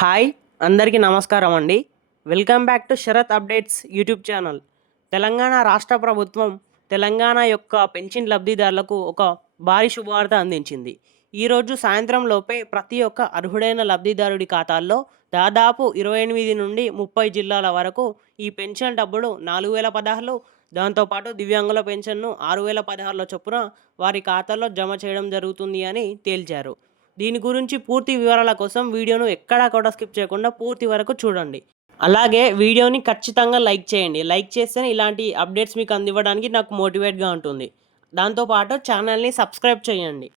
Hi అందరికీ నమస్కారం అండి. Welcome back to Sharath updates YouTube channel. Telangana రాష్ట్ర ప్రభుత్వం తెలంగాణ యొక్క పెన్షన్ లబ్ధిదారులకు ఒక భారీ శుభవార్త అందించింది. ఈరోజు సాయంత్రం లోపే ప్రతి ఒక్క అర్హుడైన లబ్ధిదారుడి ఖాతాల్లో దాదాపు ఇరవై ఎనిమిది నుండి ముప్పై జిల్లాల వరకు ఈ పెన్షన్ డబ్బులు నాలుగు వేల పదహారులు దాంతోపాటు దివ్యాంగుల పెన్షన్ను ఆరు వేల పదహారుల చొప్పున వారి ఖాతాలో జమ చేయడం జరుగుతుంది అని తేల్చారు. దీని గురించి పూర్తి వివరాల కోసం వీడియోను ఎక్కడా కూడా స్కిప్ చేయకుండా పూర్తి వరకు చూడండి. అలాగే వీడియోని ఖచ్చితంగా లైక్ చేయండి. లైక్ చేస్తేనే ఇలాంటి అప్డేట్స్ మీకు అందివ్వడానికి నాకు మోటివేట్గా ఉంటుంది. దాంతోపాటు ఛానల్ని సబ్స్క్రైబ్ చేయండి.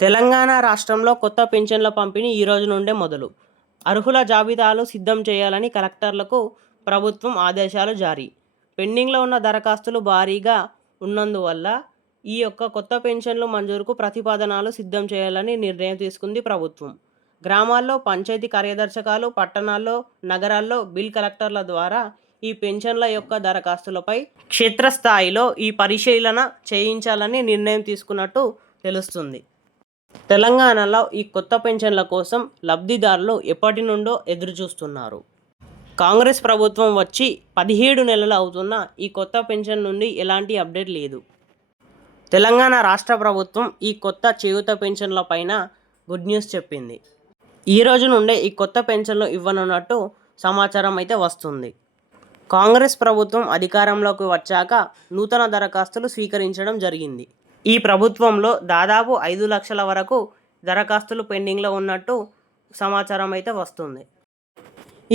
తెలంగాణ రాష్ట్రంలో కొత్త పెన్షన్ల పంపిణీ ఈ రోజు నుండే మొదలు. అర్హుల జాబితాలు సిద్ధం చేయాలని కలెక్టర్లకు ప్రభుత్వం ఆదేశాలు జారీ. పెండింగ్లో ఉన్న దరఖాస్తులు భారీగా ఉన్నందువల్ల ఈ యొక్క కొత్త పెన్షన్లు మంజూరుకు ప్రతిపాదనలు సిద్ధం చేయాలని నిర్ణయం తీసుకుంది ప్రభుత్వం. గ్రామాల్లో పంచాయతీ కార్యదర్శకాలు పట్టణాల్లో నగరాల్లో బిల్ కలెక్టర్ల ద్వారా ఈ పెన్షన్ల యొక్క దరఖాస్తులపై క్షేత్రస్థాయిలో ఈ పరిశీలన చేయించాలని నిర్ణయం తీసుకున్నట్టు తెలుస్తుంది. తెలంగాణలో ఈ కొత్త పెన్షన్ల కోసం లబ్ధిదారులు ఎప్పటి నుండో ఎదురుచూస్తున్నారు. కాంగ్రెస్ ప్రభుత్వం వచ్చి పదిహేడు నెలలు అవుతున్న ఈ కొత్త పెన్షన్ నుండి ఎలాంటి అప్డేట్ లేదు. తెలంగాణ రాష్ట్ర ప్రభుత్వం ఈ కొత్త చేయూత పెన్షన్ల పైన గుడ్ న్యూస్ చెప్పింది. ఈ రోజు నుండే ఈ కొత్త పెన్షన్లు ఇవ్వనున్నట్టు సమాచారం అయితే వస్తుంది. కాంగ్రెస్ ప్రభుత్వం అధికారంలోకి వచ్చాక నూతన దరఖాస్తులు స్వీకరించడం జరిగింది. ఈ ప్రభుత్వంలో దాదాపు ఐదు లక్షల వరకు దరఖాస్తులు పెండింగ్లో ఉన్నట్టు సమాచారం అయితే వస్తుంది.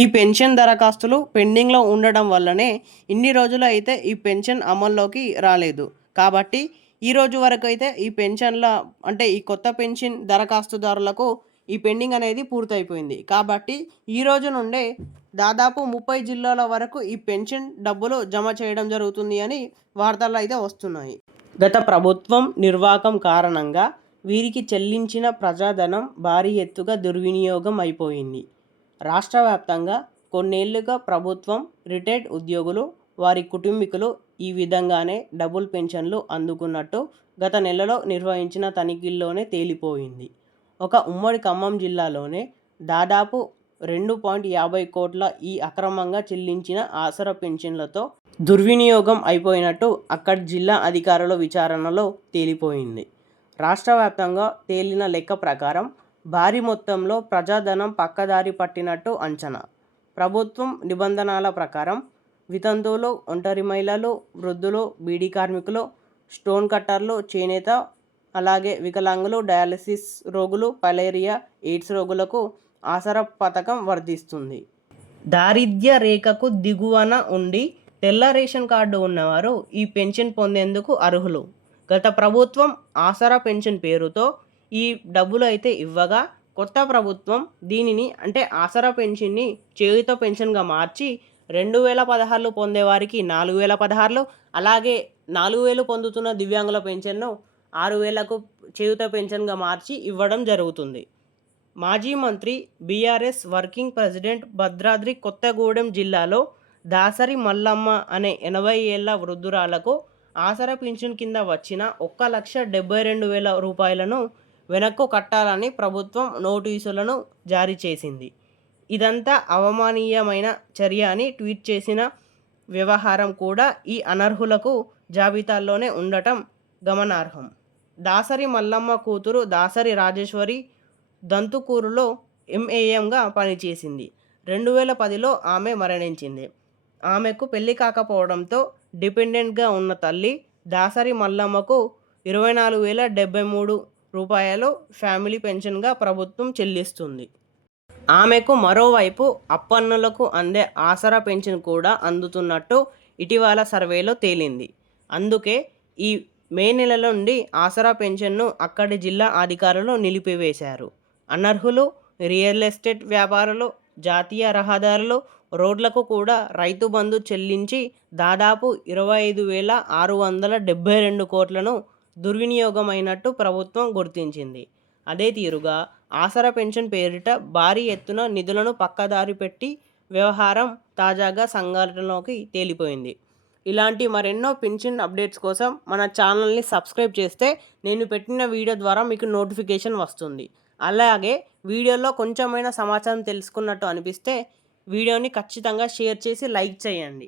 ఈ పెన్షన్ దరఖాస్తులు పెండింగ్లో ఉండడం వల్లనే ఇన్ని రోజులు అయితే ఈ పెన్షన్ అమల్లోకి రాలేదు. కాబట్టి ఈ రోజు వరకు అయితే ఈ పెన్షన్ల అంటే ఈ కొత్త పెన్షన్ దరఖాస్తుదారులకు ఈ పెండింగ్ అనేది పూర్తయిపోయింది. కాబట్టి ఈ రోజు నుండే దాదాపు ముప్పై జిల్లాల వరకు ఈ పెన్షన్ డబ్బులు జమ చేయడం జరుగుతుంది అని వార్తలు అయితే వస్తున్నాయి. గత ప్రభుత్వం నిర్వాహకం కారణంగా వీరికి చెల్లించిన ప్రజాధనం భారీ ఎత్తుగా దుర్వినియోగం అయిపోయింది. రాష్ట్ర వ్యాప్తంగా కొన్నేళ్ళుగా ప్రభుత్వం రిటైర్డ్ ఉద్యోగులు వారి కుటుంబీకులు ఈ విధంగానే డబుల్ పెన్షన్లు అందుకున్నట్టు గత నెలలో నిర్వహించిన తనిఖీల్లోనే తేలిపోయింది. ఒక ఉమ్మడి ఖమ్మం జిల్లాలోనే దాదాపు రెండు పాయింట్ యాభై కోట్ల ఈ అక్రమంగా చెల్లించిన ఆసరా పెన్షన్లతో దుర్వినియోగం అయిపోయినట్టు అక్కడి జిల్లా అధికారుల విచారణలో తేలిపోయింది. రాష్ట్ర వ్యాప్తంగా తేలిన లెక్క ప్రకారం భారీ మొత్తంలో ప్రజాధనం పక్కదారి పట్టినట్టు అంచనా. ప్రభుత్వం నిబంధనల ప్రకారం వితంతువులు ఒంటరి మహిళలు వృద్ధులు బీడీ కార్మికులు స్టోన్ కట్టర్లు చేనేత అలాగే వికలాంగులు డయాలసిస్ రోగులు పలేరియా ఎయిడ్స్ రోగులకు ఆసరా పథకం వర్ధిస్తుంది దారిద్ర్య రేఖకు దిగువన ఉండి తెల్ల రేషన్ కార్డు ఉన్నవారు ఈ పెన్షన్ పొందేందుకు అర్హులు. గత ప్రభుత్వం ఆసరా పెన్షన్ పేరుతో ఈ డబ్బులు అయితే ఇవ్వగా కొత్త ప్రభుత్వం దీనిని అంటే ఆసరా పెన్షన్ని చేయుత పెన్షన్గా మార్చి రెండు వేల పదహారులు పొందేవారికి నాలుగు వేల పదహారులు అలాగే నాలుగు వేలు పొందుతున్న దివ్యాంగుల పెన్షన్ను ఆరు వేలకు చేయుత పెన్షన్గా మార్చి ఇవ్వడం జరుగుతుంది. మాజీ మంత్రి BRS working president Bhadradri Kothagudem జిల్లాలో దాసరి మల్లమ్మ అనే ఎనభై ఏళ్ళ వృద్ధురాలకు ఆసరా పింఛన్ కింద వచ్చిన ఒక్క లక్ష డెబ్బై రెండు వేల రూపాయలను వెనక్కు కట్టాలని ప్రభుత్వం నోటీసులను జారీ చేసింది. ఇదంతా అవమానీయమైన చర్య అని ట్వీట్ చేసిన వ్యవహారం కూడా ఈ అనర్హులకు జాబితాల్లోనే ఉండటం గమనార్హం. దాసరి మల్లమ్మ కూతురు దాసరి రాజేశ్వరి దంతుకూరులో ఎంఏఎంగా పనిచేసింది. రెండు వేల పదిలో ఆమె మరణించింది. ఆమెకు పెళ్ళి కాకపోవడంతో డిపెండెంట్గా ఉన్న తల్లి దాసరి మల్లమ్మకు ఇరవై నాలుగు వేల డెబ్బై మూడు రూపాయలు ఫ్యామిలీ పెన్షన్గా ప్రభుత్వం చెల్లిస్తుంది. ఆమెకు మరోవైపు అప్పన్నులకు అందే ఆసరా పెన్షన్ కూడా అందుతున్నట్టు ఇటీవల సర్వేలో తేలింది. అందుకే ఈ మే నెల నుండి ఆసరా పెన్షన్ను అక్కడి జిల్లా అధికారులు నిలిపివేశారు. అనర్హులు రియల్ ఎస్టేట్ వ్యాపారులు జాతీయ రహదారులు రోడ్లకు కూడా రైతు బంధు చెల్లించి దాదాపు ఇరవై ఐదు వేల ఆరు వందల డెబ్బై రెండు కోట్లను దుర్వినియోగమైనట్టు ప్రభుత్వం గుర్తించింది. అదే తీరుగా ఆసరా పెన్షన్ పేరిట భారీ ఎత్తున నిధులను పక్కదారి పెట్టి వ్యవహారం తాజాగా సంఘటనలోకి తేలిపోయింది. ఇలాంటి మరెన్నో పెన్షన్ అప్డేట్స్ కోసం మన ఛానల్ని సబ్స్క్రైబ్ చేస్తే నేను పెట్టిన వీడియో ద్వారా మీకు నోటిఫికేషన్ వస్తుంది. అలాగే వీడియోలో కొంచెమైనా సమాచారం తెలుసుకున్నట్టు అనిపిస్తే వీడియోని ఖచ్చితంగా షేర్ చేసి లైక్ చేయండి.